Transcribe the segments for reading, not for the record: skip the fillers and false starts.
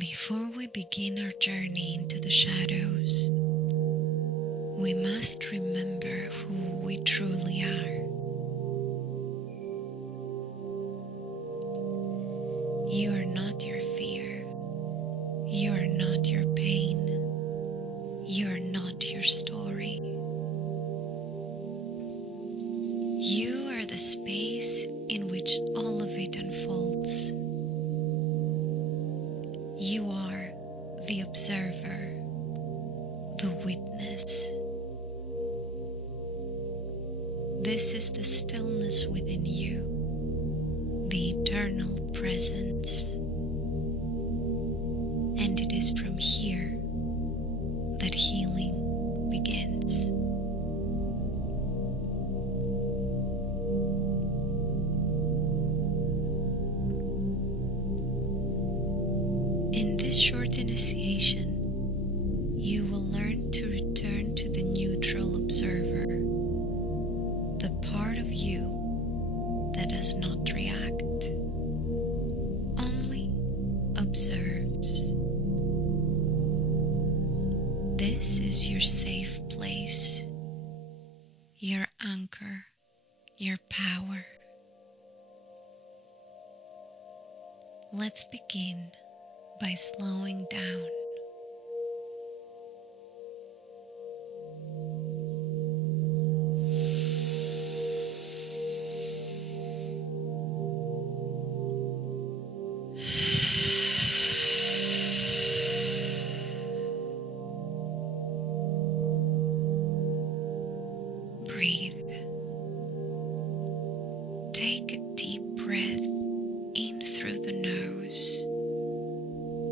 Before we begin our journey into the shadows, we must remember who we truly are. You are not your fear. You are not your pain. You are not your story. You are the space in which all of it unfolds. You are the observer, the witness. This is the stillness within you, the eternal presence. And it is from here that healing begins. In this short initiation, you will learn to return to the neutral observer, the part of you that does not react, only observes. This is your safe place, your anchor, your power. Let's begin by slowing down. Breathe. Take a deep breath in through the nose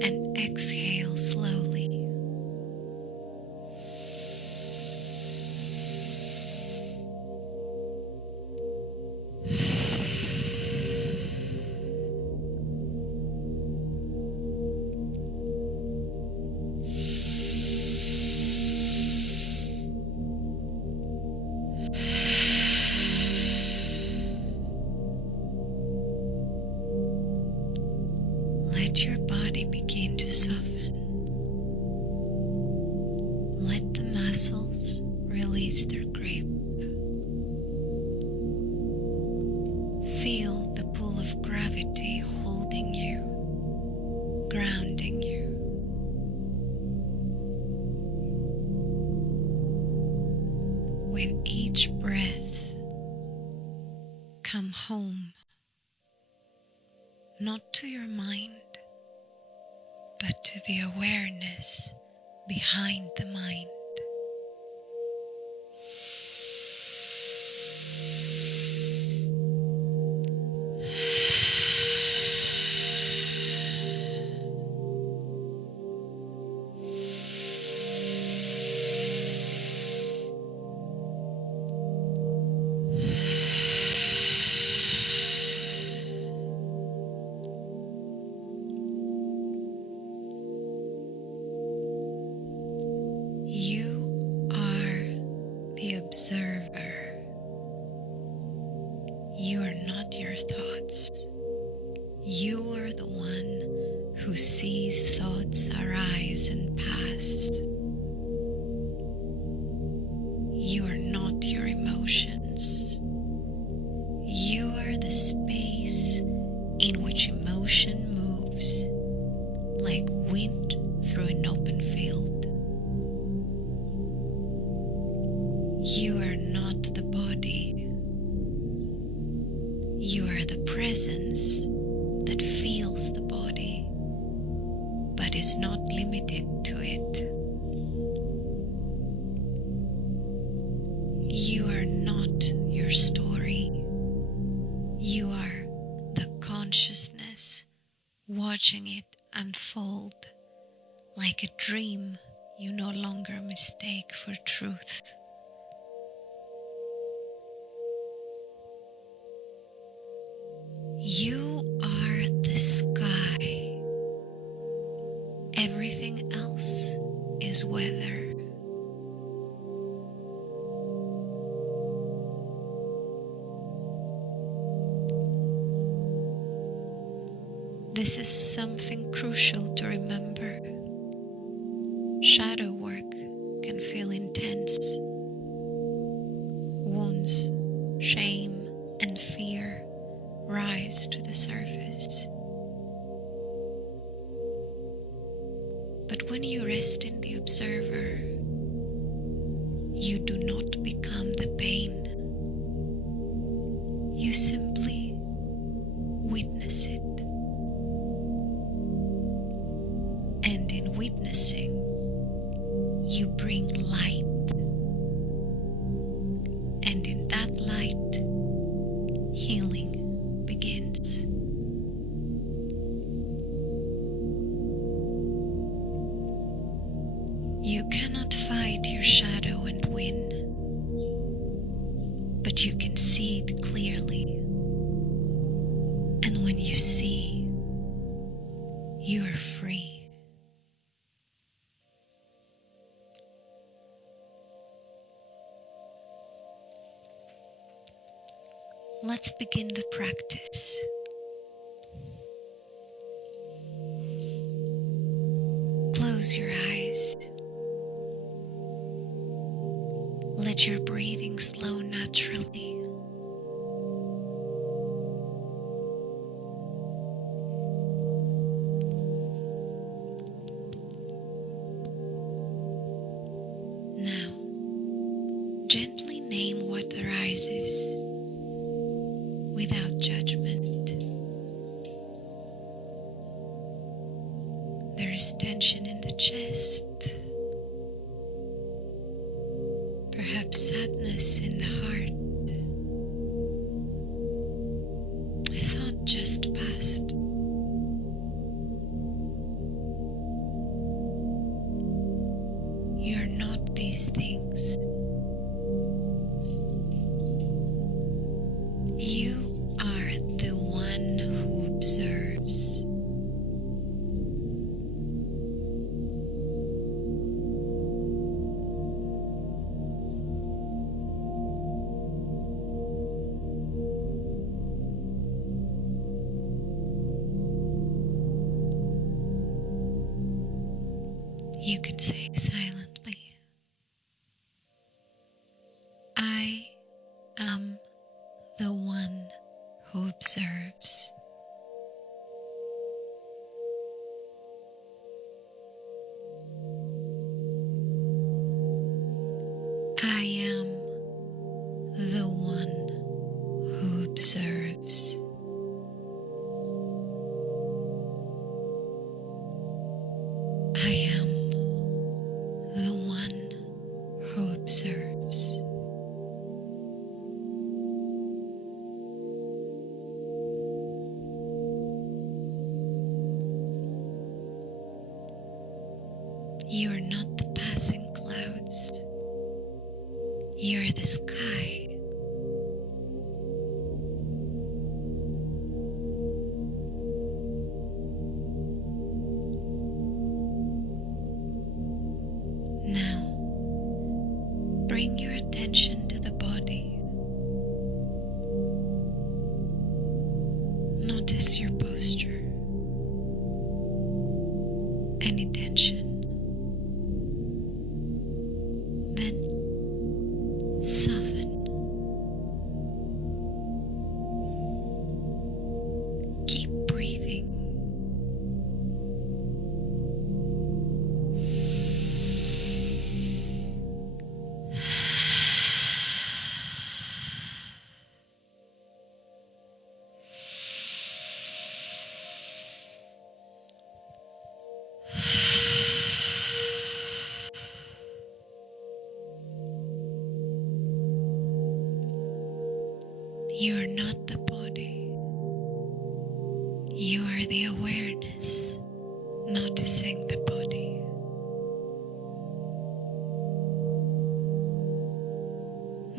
and exhale slowly. Let your body begin to soften. Let the muscles release their grip. Feel the pull of gravity holding you, grounding you. With each breath, come home, not to your mind, but to the awareness behind the mind. You are the observer. You are not your thoughts. You are the one who sees thoughts arise and pass. You are not your emotions. You are the space in which emotion moves like wind through an open field. You are not the body. You are the presence that feels the body, but is not limited to it. You are not your story. You are the consciousness watching it unfold like a dream you no longer mistake for truth. You are the sky. Everything else is weather. This is something crucial to remember. Shadow work can feel intense. Wounds, shame, and fear rise to the surface. But when you rest in the observer, you do not become the pain. You simply witness it. And in witnessing, you bring light. And in that light, healing begins. You cannot fight your shadow and win, but you can see it clearly. And when you see, you are free. Let's begin the practice. Close your eyes. Let your breathing slow naturally. Now, gently name what arises without judgment. There is tension in the chest, perhaps sadness in the heart. A thought just passed. You're not these things. You are the one who observes. You can say silently, I am the one who observes. I am the one who observes. I am the one who observes. You are not the passing clouds. You are the sky. Now, bring your attention to the body. Notice your posture. Any tension. Then soften. Keep breathing. You are not the body. You are the awareness, noticing the body.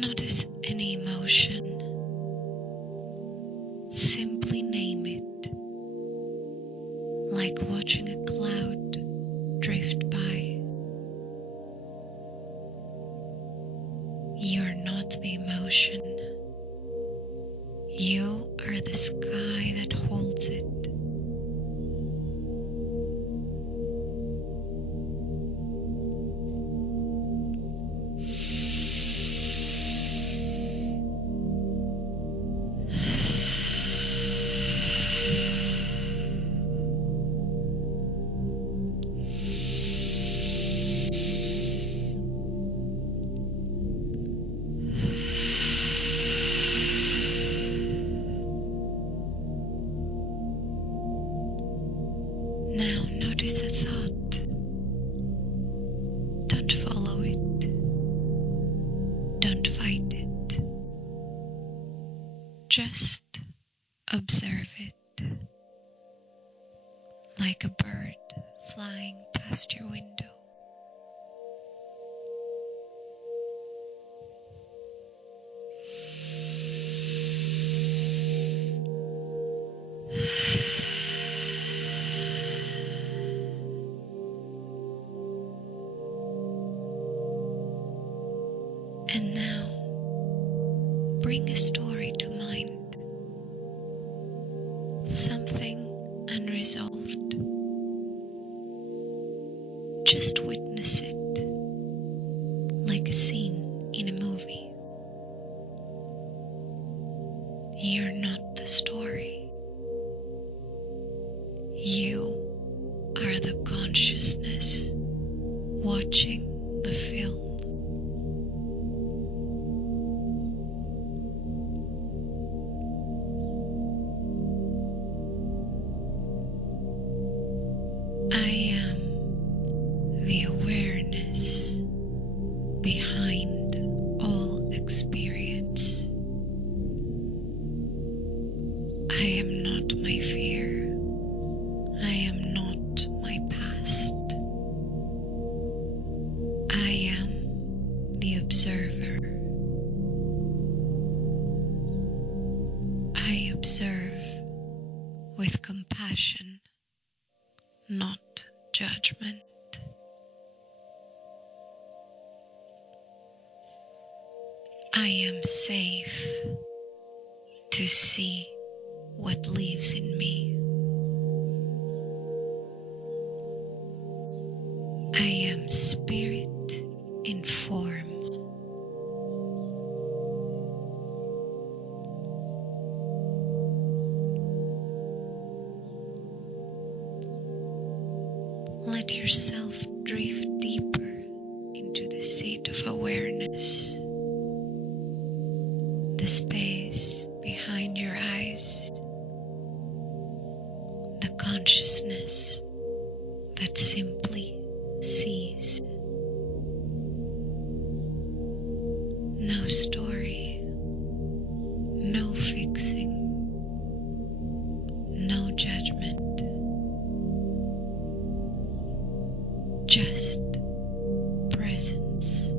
Notice any emotion. Simply name it, like watching a cloud drift by. You are not the emotion. You are the sky that holds it. Just observe it, like a bird flying past your window. And now, bring a story to mind, something unresolved. Just witness it, like a scene in a movie. You're not the story. You are the consciousness watching the film. I am the awareness behind all experience. I am not my fear. I am not my past. I am the observer. I observe with compassion, not judgment. I am safe to see what lives in me. I am spirit in form. Let yourself drift deeper into the seat of awareness, the space behind your eyes, the consciousness that simply sees. No story, no fixing, no judgment. Just presence.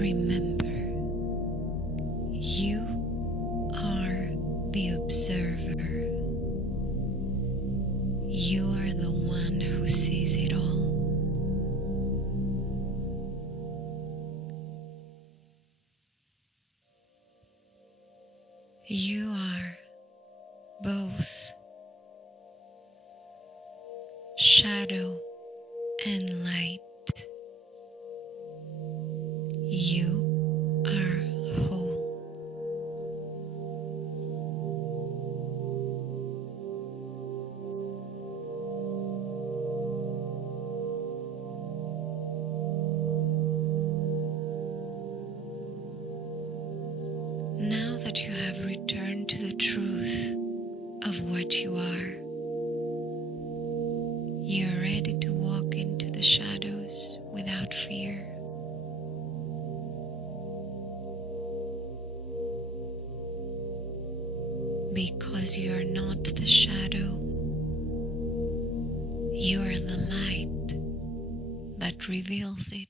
Remember, you are the observer. You are the one who sees it all. You are both shadow and light. You are whole. Now that you have returned to the truth of what you are, you are ready to walk into the shadows without fear. Because you are not the shadow, you are the light that reveals it.